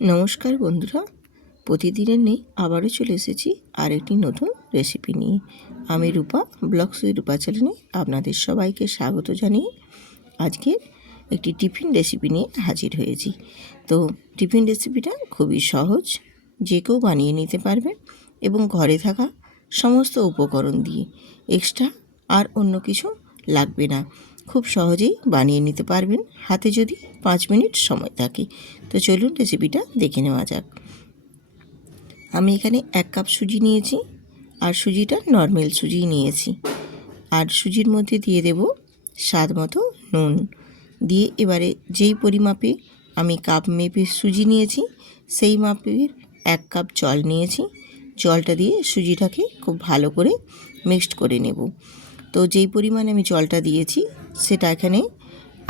নমস্কার বন্ধুরা, প্রতিদিনের নেই আবারও চলে এসেছি আর একটি নতুন রেসিপি নিয়ে। আমি রূপা, ব্লগস উইথ রূপা চ্যানেলে আপনাদের সবাইকে স্বাগত জানিয়ে আজকে একটি টিফিন রেসিপি নিয়ে হাজির হয়েছি। তো টিফিন রেসিপিটা খুবই সহজ, যে কেউ বানিয়ে নিতে পারবে এবং ঘরে থাকা সমস্ত উপকরণ দিয়ে এক্সট্রা আর অন্য কিছু লাগবে না। খুব সহজেই বানিয়ে নিতে পারবেন, হাতে যদি 5 মিনিট সময় থাকে। তো চলুন রেসিপিটা দেখে নেওয়া যাক। আমি এখানে 1 কাপ সুজি নিয়েছি, আর সুজিটা নর্মাল সুজি নিয়েছি। আর সুজির মধ্যে দিয়ে দেব স্বাদ মতো নুন, দিয়ে এবারে যেই পরিমাপে আমি কাপ মেপে সুজি নিয়েছি সেই মাপের 1 কাপ জল নিয়েছি। জলটা দিয়ে সুজিটাকে খুব ভালো করে মিক্সড করে নেব। তো যেই পরিমাণে আমি জলটা দিয়েছি সেটা এখানে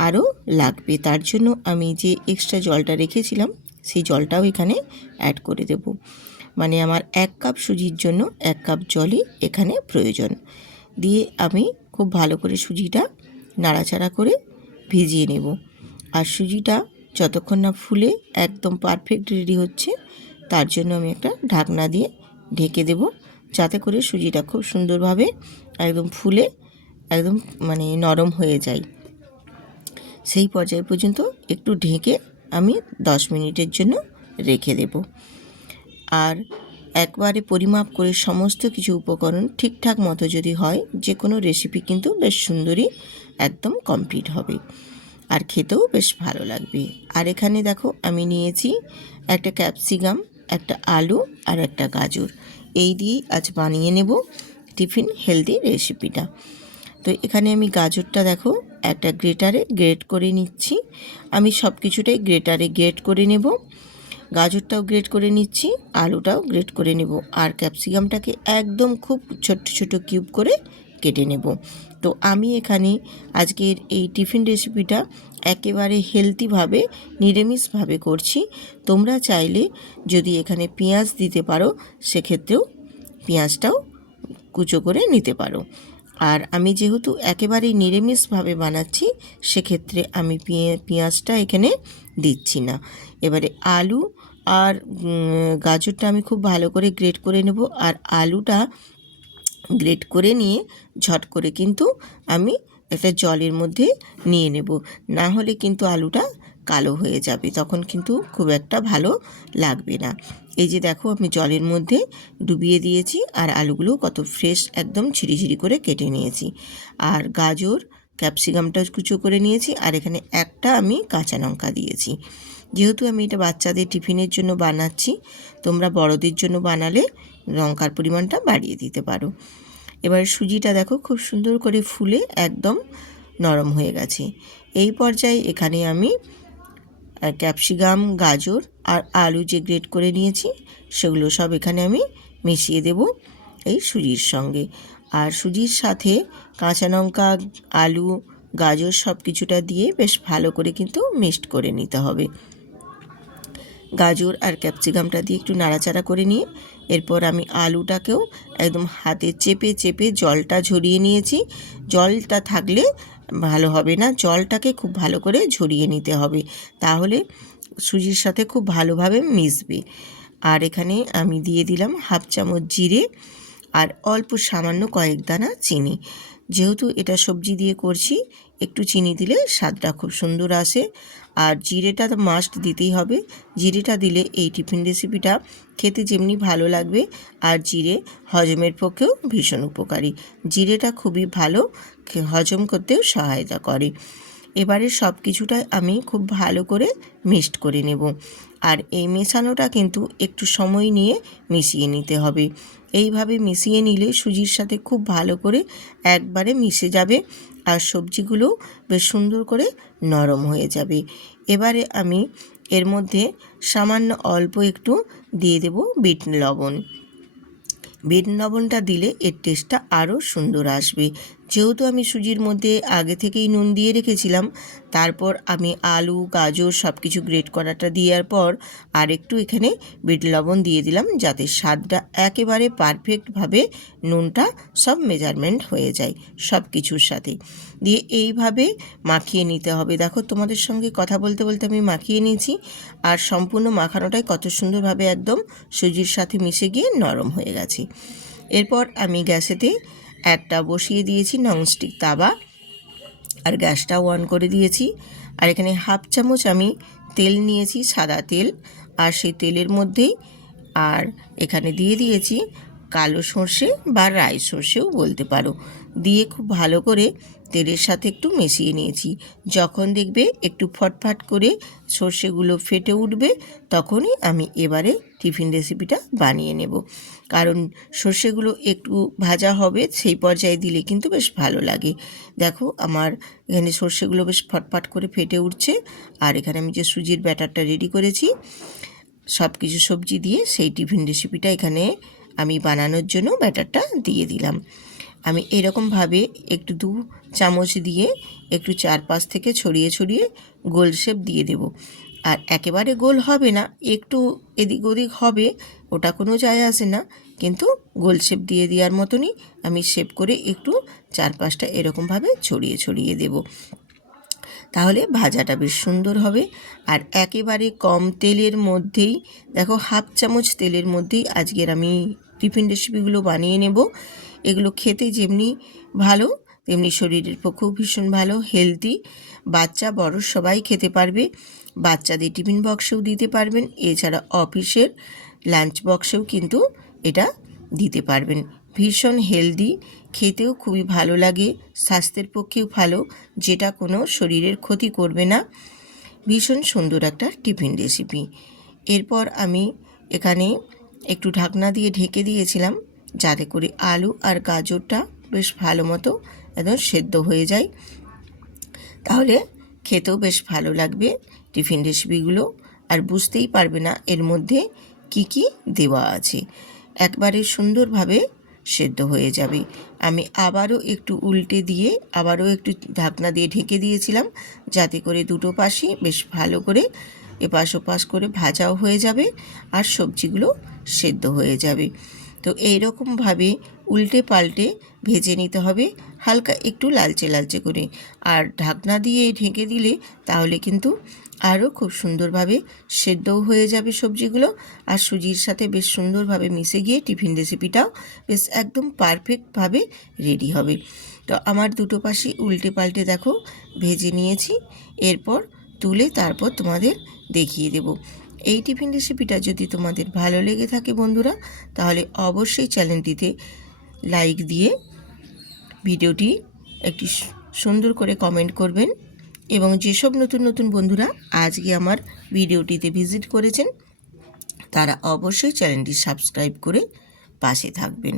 আরও লাগবে, তার জন্য আমি যে এক্সট্রা জলটা রেখেছিলাম সেই জলটাও এখানে অ্যাড করে দেব। মানে আমার 1 কাপ সুজির জন্য 1 কাপ জলই এখানে প্রয়োজন। দিয়ে আমি খুব ভালো করে সুজিটা নাড়াচাড়া করে ভিজিয়ে নেব। আর সুজিটা যতক্ষণ না ফুলে একদম পারফেক্ট রেডি হচ্ছে, তার জন্য আমি একটা ঢাকনা দিয়ে ঢেকে দেব, যাতে করে সুজিটা খুব সুন্দরভাবে একদম ফুলে একদম নরম হয়ে যায়। সেই পর্যায় পর্যন্ত একটু ঢেকে আমি 10 মিনিটের জন্য রেখে দেব। আর একবারে পরিমাপ করে সমস্ত কিছু উপকরণ ঠিকঠাক মতো যদি হয়, যে কোনো রেসিপি কিন্তু বেশ সুন্দরই একদম কমপ্লিট হবে আর খেতেও বেশ ভালো লাগবে। আর এখানে দেখো আমি নিয়েছি একটা ক্যাপসিকাম, একটা আলু আর একটা গাজর। এই দিয়েই আজ বানিয়ে নেব টিফিন হেলদি রেসিপিটা। তো এখানে আমি গাজরটা দেখো একটা গ্রেটারে গ্রেট করে নিচ্ছি। আমি সব কিছুটাই গ্রেটারে গ্রেট করে নেব। গাজরটাও গ্রেট করে নিচ্ছি, আলুটাও গ্রেট করে নেব, আর ক্যাপসিকামটাকে একদম খুব ছোট ছোট কিউব করে কেটে নেব। তো আমি এখানে আজকের এই টিফিন রেসিপিটা একেবারে হেলদিভাবে নিরামিষভাবে করছি। তোমরা চাইলে যদি এখানে পেঁয়াজ দিতে পারো, সেক্ষেত্রেও পেঁয়াজটাও কুচো করে নিতে পারো। আর আমি যেহেতু একেবারেই নিরামিষভাবে বানাচ্ছি, সেক্ষেত্রে আমি পেঁয়াজটা এখানে দিচ্ছি না। এবারে আলু আর গাজরটা আমি খুব ভালো করে গ্রেট করে নেব। আর আলুটা গ্রেট করে নিয়ে ঝট করে কিন্তু আমি একটা জলের মধ্যে নিয়ে নেব, না হলে কিন্তু আলুটা কালো হয়ে যাবে, তখন কিন্তু খুব একটা ভালো লাগবে না। এই যে দেখো আমি জলের মধ্যে ডুবিয়ে দিয়েছি, আর আলুগুলো কত ফ্রেশ একদম ঝিরিঝিরি করে কেটে নিয়েছি। আর গাজর ক্যাপসিকামটা কুচো করে নিয়েছি, আর এখানে একটা আমি কাঁচা লঙ্কা দিয়েছি। যেহেতু আমি এটা বাচ্চাদের টিফিনের জন্য বানাচ্ছি, তোমরা বড়দের জন্য বানালে লঙ্কার পরিমাণটা বাড়িয়ে দিতে পারো। এবার সুজিটা দেখো খুব সুন্দর করে ফুলে একদম নরম হয়ে গেছে। এই পর্যায়ে এখানে আমি ক্যাপসিকাম, গাজর আর আলু যে গ্রেট করে নিয়েছি সেগুলো সব এখানে আমি মিশিয়ে দেব এই সুজির সঙ্গে। আর সুজির সাথে কাঁচা লঙ্কা, আলু, গাজর সব কিছুটা দিয়ে বেশ ভালো করে কিন্তু মিক্সড করে নিতে হবে। গাজর আর ক্যাপসিকামটা দিয়ে একটু নাড়াচাড়া করে নিয়ে এরপর আমি আলুটাকেও একদম হাতে চেপে চেপে জলটা ঝরিয়ে নিয়েছি। জলটা থাকলে ভালো হবে না, জলটাকে খুব ভালো করে ঝরিয়ে নিতে হবে, তাহলে সুজির সাথে খুব ভালোভাবে মিশবে। আর এখানে আমি দিয়ে দিলাম 1/2 চামচ জিরে আর অল্প সামান্য কয়েক দানা চিনি। যেহেতু এটা সবজি দিয়ে করছি, একটু চিনি দিলে স্বাদটা খুব সুন্দর আসে। আর জিরেটা তো মাস্ট দিতেই হবে। জিরেটা দিলে এই টিফিন রেসিপিটা খেতে যেমনি ভালো লাগবে, আর জিরে হজমের পক্ষেও ভীষণ উপকারী। জিরেটা খুবই ভালো, হজম করতেও সহায়তা করে। এবারে সব কিছুটাই আমি খুব ভালো করে মিক্সড করে নেব। আর এই মেশানোটা কিন্তু একটু সময় নিয়ে মিশিয়ে নিতে হবে। এইভাবে মিশিয়ে নিলে সুজির সাথে খুব ভালো করে একবারে মিশে যাবে, আর সবজিগুলো বেশ সুন্দর করে নরম হয়ে যাবে। এবারে আমি এর মধ্যে সামান্য অল্প একটু দিয়ে দেব বিট লবণ। বিট লবণটা দিলে এর টেস্টটা আরও সুন্দর আসবে। যেহেতু আমি সুজির মধ্যে আগে থেকেই নুন দিয়ে রেখেছিলাম, তারপর আমি আলু গাজর সব কিছু গ্রেট করাটা দেওয়ার পর আর একটু এখানে বিট লবণ দিয়ে দিলাম, যাতে স্বাদটা একেবারে পারফেক্টভাবে নুনটা সব মেজারমেন্ট হয়ে যায় সব কিছুর সাথে। দিয়ে এইভাবে মাখিয়ে নিতে হবে। দেখো তোমাদের সঙ্গে কথা বলতে বলতে আমি মাখিয়ে নিয়েছি, আর সম্পূর্ণ মাখানোটাই কত সুন্দরভাবে একদম সুজির সাথে মিশে গিয়ে নরম হয়ে গেছে। এরপর আমি গ্যাসেতে একটা বসিয়ে দিয়েছি ননস্টিক তাওয়া, আর গ্যাসটাও অন করে দিয়েছি। আর এখানে হাফ চামচ আমি তেল নিয়েছি, সাদা তেল, আর সেই তেলের মধ্যেই আর এখানে দিয়ে দিয়েছি কালো সর্ষে বা রাই সর্ষেও বলতে পারো, দিয়ে খুব ভালো করে তেলের সাথে একটু মিশিয়ে নিয়েছি। যখন দেখবে একটু ফটফট করে সর্ষেগুলো ফেটে উঠবে, তখনই আমি এবারে টিফিন রেসিপিটা বানিয়ে নেব। কারণ সর্ষেগুলো একটু ভাজা হবে, সেই পর্যায়ে দিলে কিন্তু বেশ ভালো লাগে। দেখো আমার এখানে সর্ষেগুলো বেশ ফটফট করে ফেটে উঠছে, আর এখানে আমি যে সুজির ব্যাটারটা রেডি করেছি সব কিছু সবজি দিয়ে, সেই টিফিন রেসিপিটা এখানে আমি বানানোর জন্য ব্যাটারটা দিয়ে দিলাম। আমি এরকমভাবে একটু 2 চামচ দিয়ে একটু চারপাশ থেকে ছড়িয়ে ছড়িয়ে গোল শেপ দিয়ে দেব। আর একেবারে গোল হবে না, একটু এদিক ওদিক হবে, ওটা কোনো যায় আসে না, কিন্তু গোল শেপ দিয়ে দেওয়ার মতনই আমি শেপ করে একটু চারপাশটা এরকমভাবে ছড়িয়ে ছড়িয়ে দেব। তাহলে ভাজাটা বেশ সুন্দর হবে। আর একেবারে কম তেলের মধ্যেই, দেখো হাফ চামচ তেলের মধ্যেই আজকের আমি টিফিন রেসিপিগুলো বানিয়ে নেব। এগুলো খেতে যেমনি ভালো, তেমনি শরীরের পক্ষেও ভীষণ ভালো, হেলদি। বাচ্চা বড় সবাই খেতে পারবে। বাচ্চাদের টিফিন বক্সেও দিতে পারবেন, এছাড়া অফিসের লাঞ্চ বক্সেও কিন্তু এটা দিতে পারবেন। ভীষণ হেলদি, খেতেও খুবই ভালো লাগে, স্বাস্থ্যের পক্ষেও ভালো, যেটা কোনো শরীরের ক্ষতি করবে না। ভীষণ সুন্দর একটা টিফিন রেসিপি। এরপর আমি এখানে একটু ঢাকনা দিয়ে ঢেকে দিয়েছিলাম, যাতে করে আলু আর গাজরটা বেশ ভালো মতো একদম সেদ্ধ হয়ে যায়। তাহলে খেতেও বেশ ভালো লাগবে টিফিন রেসিপিগুলো, আর বুঝতেই পারবে না এর মধ্যে কি কি দেওয়া আছে, একবারে সুন্দরভাবে সেদ্ধ হয়ে যাবে। আমি আবারও একটু উল্টে দিয়ে আবারও একটু ঢাকনা দিয়ে ঢেকে দিয়েছিলাম, যাতে করে দুটো পাশই বেশ ভালো করে এপাশ ওপাশ করে ভাজাও হয়ে যাবে আর সবজিগুলো সেদ্ধ হয়ে যাবে। তো এইরকমভাবে উল্টে পাল্টে ভেজে নিতে হবে, হালকা একটু লালচে লালচে করে। আর ঢাকনা দিয়ে ঢেকে দিলে তাহলে কিন্তু আরও খুব সুন্দরভাবে সেদ্ধও হয়ে যাবে সবজিগুলো, আর সুজির সাথে বেশ সুন্দরভাবে মিশে গিয়ে টিফিন রেসিপিটাও বেশ একদম পারফেক্টভাবে রেডি হবে। তো আমার দুটো পাশে উল্টে পাল্টে দেখো ভেজে নিয়েছি। এরপর তুলে তারপর তোমাদের দেখিয়ে দেব। এই টিফিন রেসিপিটা যদি তোমাদের ভালো লেগে থাকে বন্ধুরা, তাহলে অবশ্যই চ্যানেলটিতে লাইক দিয়ে ভিডিওটি একটি সুন্দর করে কমেন্ট করবেন, এবং যেসব নতুন নতুন বন্ধুরা আজকে আমার ভিডিওটিতে ভিজিট করেছেন, তারা অবশ্যই চ্যানেলটি সাবস্ক্রাইব করে পাশে থাকবেন।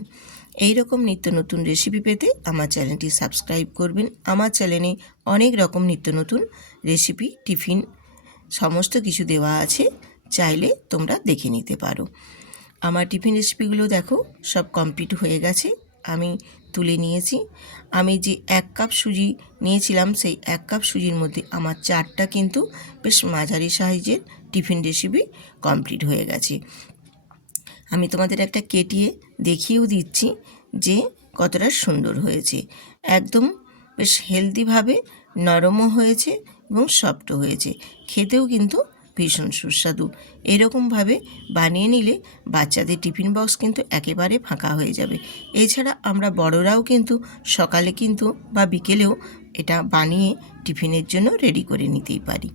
এই রকম নিত্য নতুন রেসিপি পেতে আমার চ্যানেলটি সাবস্ক্রাইব করবেন। আমার চ্যানেলে অনেক রকম নিত্য নতুন রেসিপি, টিফিন সমস্ত কিছু দেওয়া আছে, চাইলে তোমরা দেখে নিতে পারো। আমার টিফিন রেসিপিগুলো দেখো সব কমপ্লিট হয়ে গেছে, আমি তুলে নিয়েছি। আমি যে 1 কাপ সুজি নিয়েছিলাম, সেই 1 কাপ সুজির মধ্যে আমার 4টা কিন্তু বেশ মাঝারি সাইজের টিফিন রেসিপি কমপ্লিট হয়ে গেছে। আমি তোমাদের একটা কেটিয়ে দেখিয়েও দিচ্ছি যে কতটা সুন্দর হয়েছে। একদম বেশ হেলদিভাবে নরমও হয়েছে এবং সফটও হয়েছে, খেতেও কিন্তু ভীষণ সুস্বাদু। এরকমভাবে বানিয়ে নিলে বাচ্চাদের টিফিন বক্স কিন্তু একেবারে ফাঁকা হয়ে যাবে। এছাড়া আমরা বড়রাও কিন্তু সকালে কিন্তু বা বিকেলেও এটা বানিয়ে টিফিনের জন্য রেডি করে নিতেই পারি।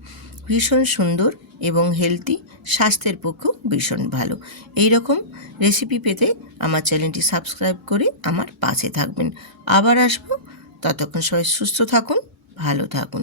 ভীষণ সুন্দর এবং হেলদি, স্বাস্থ্যের পক্ষেও ভীষণ ভালো। এই রকম রেসিপি পেতে আমার চ্যানেলটি সাবস্ক্রাইব করে আমার পাশে থাকবেন। আবার আসবো, ততক্ষণ সবাই সুস্থ থাকুন, ভালো থাকুন।